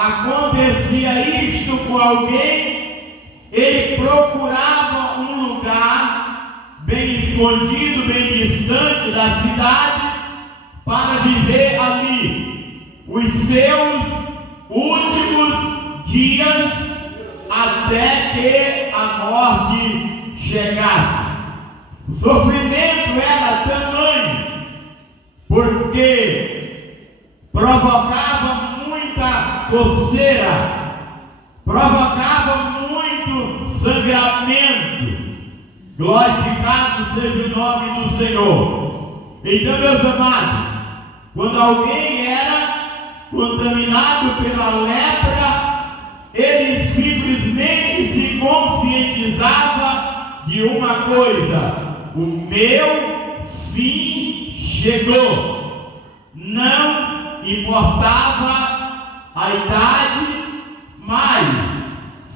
acontecia isto com alguém, ele procurava um lugar bem escondido, bem distante da cidade, para viver ali os seus últimos dias até que a morte chegasse. O sofrimento era tamanho, porque provocava muita coceira, provocava muito sangramento. Glorificado seja o nome do Senhor. Então, meus amados, quando alguém era contaminado pela lepra, ele simplesmente se conscientizava de uma coisa: o meu fim chegou. Não importava a idade, mas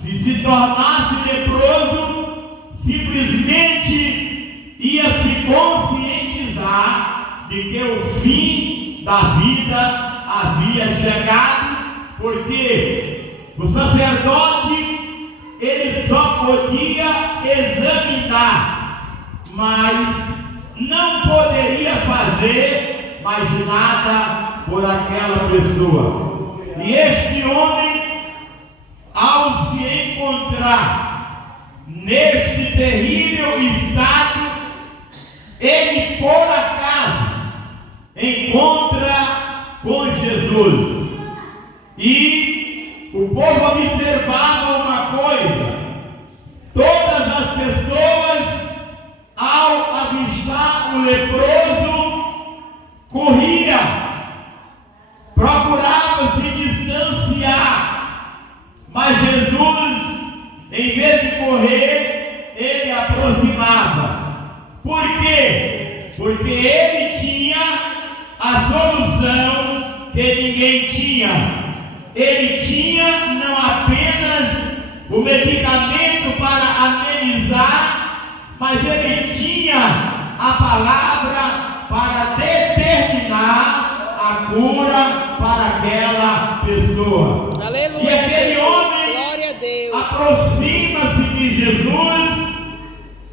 se tornasse leproso, simplesmente ia se conscientizar de que o fim da vida havia chegado, porque o sacerdote, ele só podia examinar, mas não poderia fazer mais nada por aquela pessoa. E este homem, ao se encontrar neste terrível estado, ele por acaso encontra com Jesus. E o povo observava uma coisa: todas as pessoas, ao avistar o leproso, corria, procurava se distanciar, mas Jesus, em vez de correr, ele aproximava. Por quê? Porque ele tinha a solução que ninguém tinha. Ele tinha não apenas o medicamento para amenizar, mas ele tinha a palavra para determinar a cura para aquela pessoa. Aleluia, E aquele Jesus. homem Glória a Deus. aproxima-se de Jesus,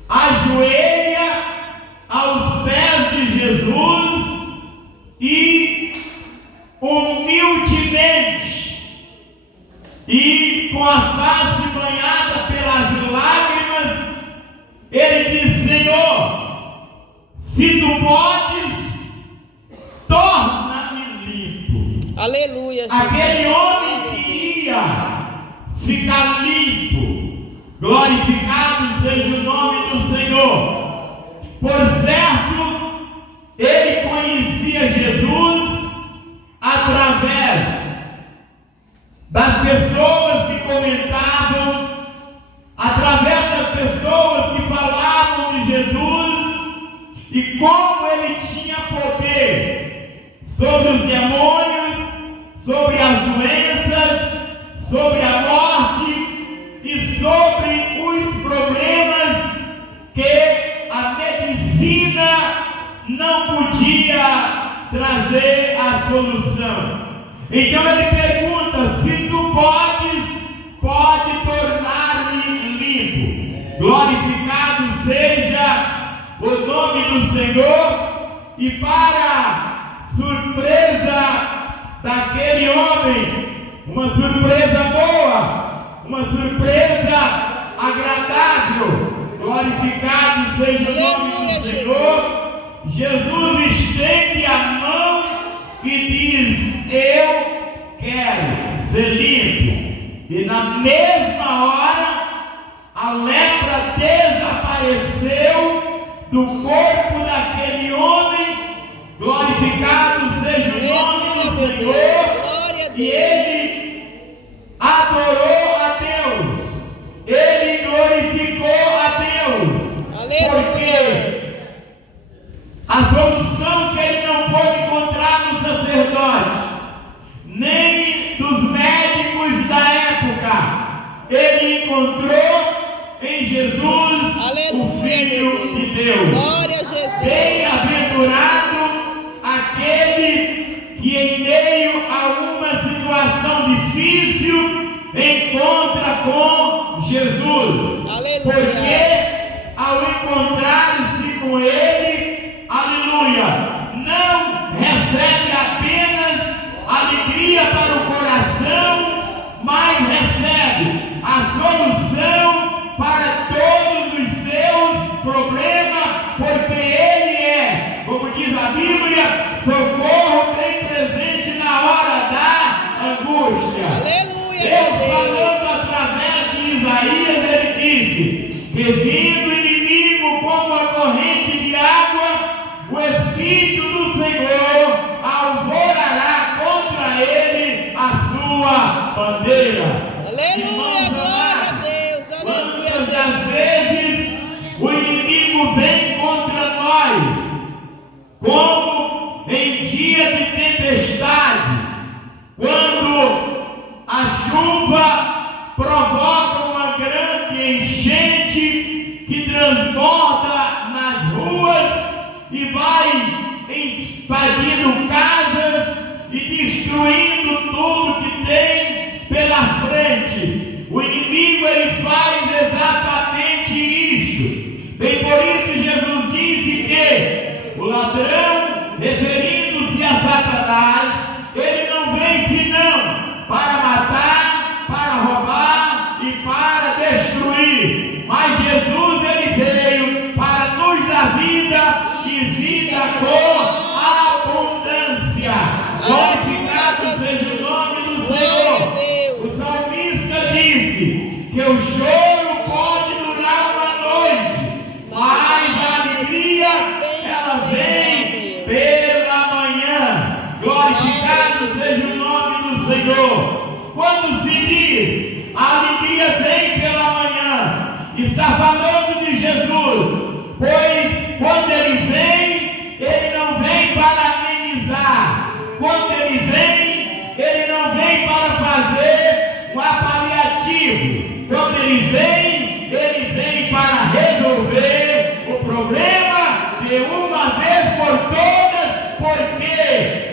ajoelha aos pés de Jesus e humildemente e com a face banhada pelas lágrimas, ele diz: Senhor, se tu podes, torna-me limpo. Aleluia, Jesus. Aquele homem Glória a Deus. queria ficar limpo. Glorificado seja o nome do Senhor. Por certo, ele conhecia Jesus através das pessoas que comentavam, através das pessoas que falavam de Jesus, e como ele tinha poder sobre os demônios, sobre as doenças, sobre a morte e sobre os problemas que a medicina não podia trazer a solução. Então ele pergunta: se tu pode tornar-me limpo. Glorificado seja o nome do Senhor. E para surpresa daquele homem, uma surpresa boa, uma surpresa agradável. Glorificado seja o nome do Senhor. Jesus estende a mão e diz: eu quero ser limpo. E na mesma hora, a lepra desapareceu do corpo daquele homem. Glorificado seja o nome do Senhor. E ele adorou a Deus, ele glorificou a Deus. Porque a solução que ele não pôde encontrar no sacerdote, nem dos médicos da época, ele encontrou em Jesus, aleluia, o Filho de Deus. Glória a Jesus. Bem-aventurado aquele que, em meio a uma situação de difícil encontra com Jesus. Aleluia. Porque ao encontrar-se com Ele, aleluia, não recebe apenas alegria para o coração, mas recebe a solução para todos os seus problemas, porque Ele é, como diz a Bíblia, socorro bem presente na hora da angústia. Aleluia, Deus meu Deus. falando através de Isaías, ele disse que vindo o inimigo como a corrente de água, o Espírito do Senhor alvorará contra ele a sua bandeira. Aleluia, glória a Deus. Aleluia, Quantas das Jesus. vezes o inimigo vem contra nós, como em dia de tempestade, quando a chuva provoca uma grande enchente que transborda nas ruas e vai invadindo casas e destruindo tudo que tem pela frente. O inimigo, ele faz exatamente isto. Bem por isso Jesus disse que o ladrão, referindo-se a Satanás, ele não vem senão para matar, para roubar e para destruir. Mas Jesus, ele veio para nos dar vida e vida com abundância. Glorificado seja o nome do Senhor. O salmista disse que o choro pode durar uma noite, mas a alegria, ela vem pela manhã. Glorificado seja o nome do Senhor. Quando se diz a alegria vem pela manhã, está falando de Jesus, pois quando ele vem, ele não vem para amenizar. Quando ele não vem para fazer um paliativo. Quando ele vem para resolver o problema de uma vez por todas, porque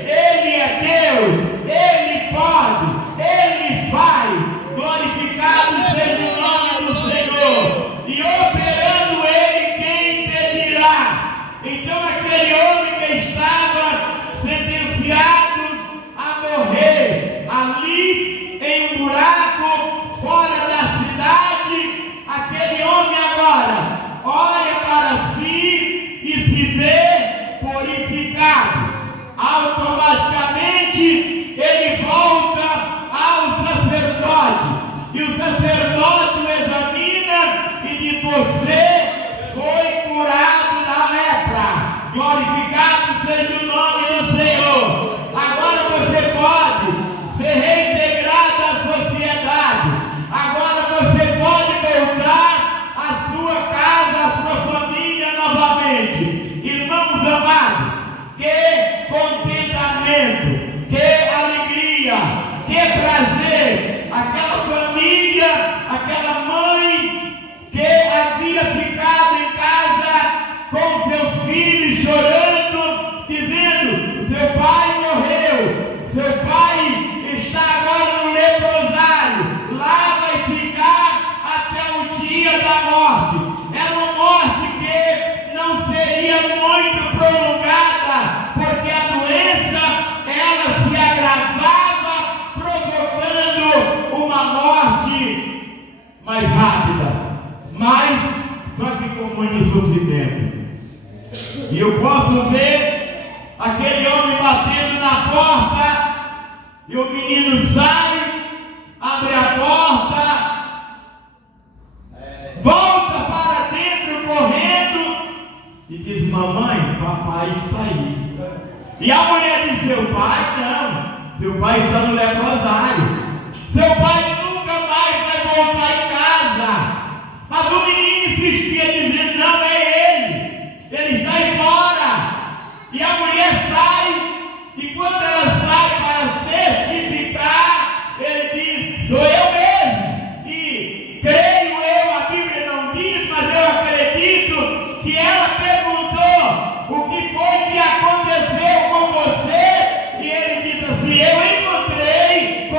ele é Deus, ele pode, ele faz. Glorificado seja o nome do Senhor. E operando ele, quem impedirá? Então aquele homem que estava sentenciado a morrer ali em um buraco fora da cidade, aquele homem agora olha para si e se vê purificado. Automaticamente ele volta ao sacerdote e o sacerdote o examina e diz: você foi curado da lepra. Glorificado seja o nome do Senhor. Agora você pode ser reintegrado à sociedade. Agora você pode voltar à sua casa, à sua família novamente. Irmãos amados, que contentamento, que alegria, que prazer. Aquela família, aquela mãe que havia ficado em casa com seus filhos chorando, dizendo: seu pai morreu, seu pai está agora no leprosário, lá vai ficar até o dia da morte. Era uma morte que não seria muito prolongada, porque a doença, ela se agravava, provocando uma morte mais rápida, mas só que com muito sofrimento. E eu posso ver aquele homem batendo na porta, e o menino sai, abre a porta, volta para dentro correndo e diz: mamãe, papai está aí. E a mulher diz: seu pai não, seu pai está no leprosário, seu pai nunca mais vai voltar em casa. Mas o menino insistia, dizendo: não, é ele está aí fora. E a mulher sai, e quando ela sai para certificar, ele diz: sou eu mesmo. E creio eu, a Bíblia não diz, mas eu acredito que ela perguntou: o que foi que aconteceu com você? E ele diz assim: eu encontrei com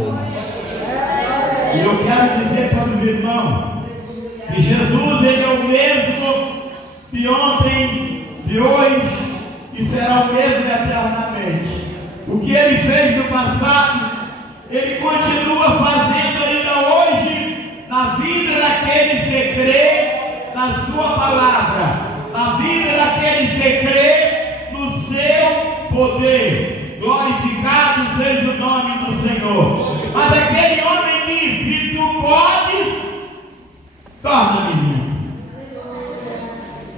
Jesus. E eu quero dizer para os irmãos que Jesus, ele é o mesmo de ontem, de hoje, e será o mesmo eternamente. O que ele fez no passado, ele continua fazendo ainda hoje, na vida daqueles que crê na sua palavra, na vida daqueles que crê no seu poder. Glorificado seja o nome do Senhor. Mas aquele homem disse: se tu podes, torna-me limpo.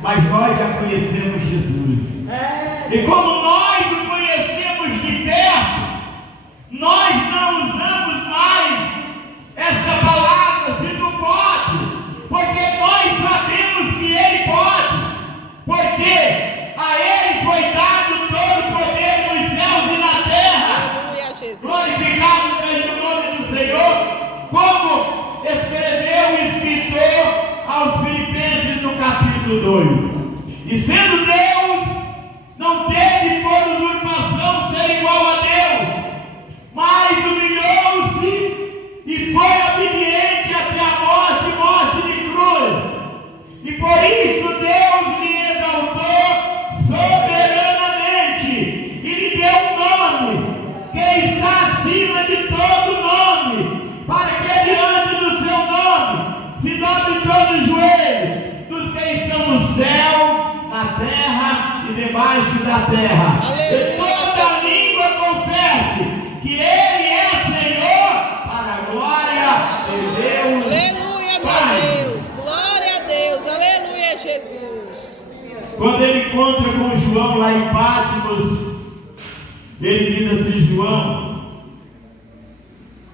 Mas nós já conhecemos Jesus. E como nós o conhecemos de perto, nós não usamos mais essa palavra, se tu pode, porque nós sabemos que Ele pode, porque a Ele foi dado todo o poder nos céus e na terra. Aleluia, Jesus. Glorificado seja o nome do Senhor, como escreveu o escritor aos Filipenses no capítulo 2. E sendo Deus, não teve por usurpação ser igual a Deus, mas humilhou-se e foi obediente até a morte, morte de cruz. E por isso Deus lhe exaltou soberanamente e lhe deu um nome que está acima de todo nome, para que diante do seu nome se dobre todo o joelho dos que estão no céu, na terra e debaixo da terra. Aleluia, E toda língua confesse que Ele é Senhor, para a glória de Deus. Aleluia, meu Deus. Glória a Deus. Aleluia, Jesus. Quando ele encontra com João lá em Patmos, ele diz assim: João,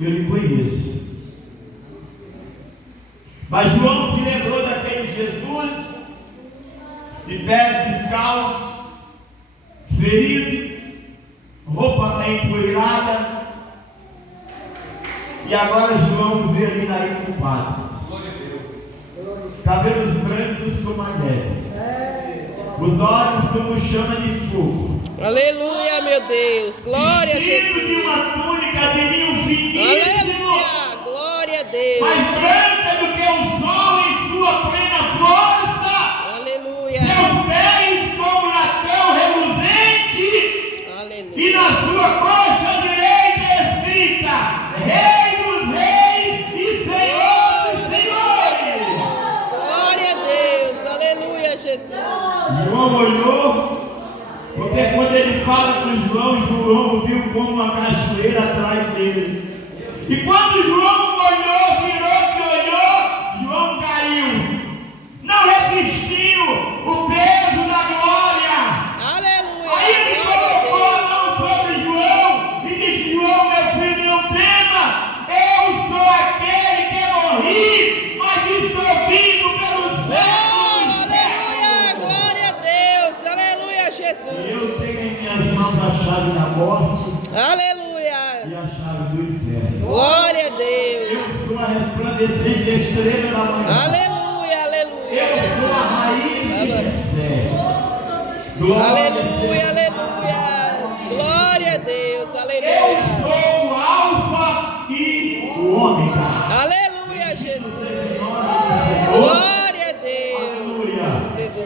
eu lhe conheço. Mas João se lembrou daquele Jesus de pés descalços, ferido, roupa empoeirada, e agora João vê ali na ilha com Patmos, cabelos brancos como a neve, os olhos como chama de fogo, Aleluia, meu Deus. Glória a vestido Jesus. de uma túnica de linho finíssimo, Aleluia. Glória a Deus. mais branca do que o sol em sua plena força, Aleluia. seus pés como latão reluzente, e Aleluia. na sua coxa direita escrita: Rei dos Reis e Senhor dos Aleluia, Senhores. Jesus. Glória a Deus. Aleluia, Jesus. João olhou, porque quando ele fala com João, João viu como uma cachoeira atrás dele. E quando João olhou, virou que olhou, João caiu. Não resistiu o peso da glória. Aleluia. Aí ele Glória a colocou a Deus. mão sobre João e disse: João, meu filho, não tema. Eu sou aquele que morri, mas estou vivo pelos Oh, séculos. aleluia. Glória a Deus. Aleluia, Jesus. Eu tenho em minhas mãos a chave da morte e Aleluia. a chave do inferno. Glória a Deus. Eu sou a resplandecente estrela da manhã. Aleluia, aleluia, Eu sou a raiz Jesus. de Jessé. Glória a Aleluia, Deus. aleluia. Glória a Deus, Eu aleluia. sou o alfa e o ômega. Aleluia, Jesus. Glória a Deus.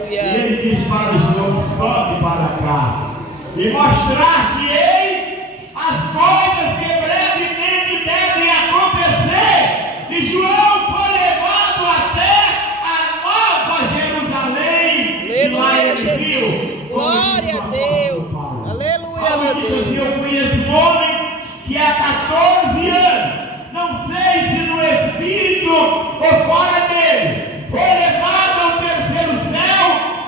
E ele Aleluia. diz para João: sobe para cá e mostrar que ei as coisas que brevemente devem acontecer. E João foi levado até a Nova Jerusalém. E lá Aleluia, ele viu Jesus. como Glória a Deus. Aleluia, meu diz assim: Deus. eu conheço um homem que há 14 anos, não sei se no Espírito ou fora dele, foi levado ao terceiro céu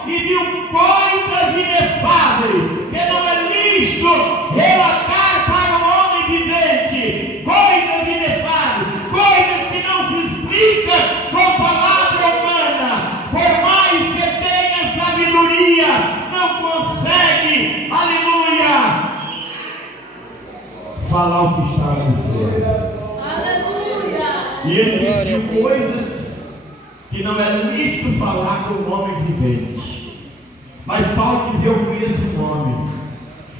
e viu coisas inefáveis, que não é lícito relatar para o homem vivente. Coisas inefáveis, coisas que não se explicam com palavra humana. Por mais que tenha sabedoria, não consegue, aleluia, falar o que está acontecendo. E ele Glória a disse Deus. coisas que não é lícito falar com o homem vivente. Mas Paulo diz: eu conheço o homem.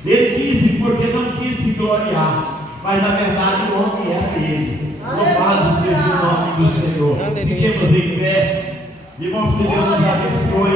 Ele disse porque não quis se gloriar, mas na verdade o homem era ele. Louvado seja o nome do Senhor. Aleluia, Fiquemos em pé e vamos que Deus nos abençoe.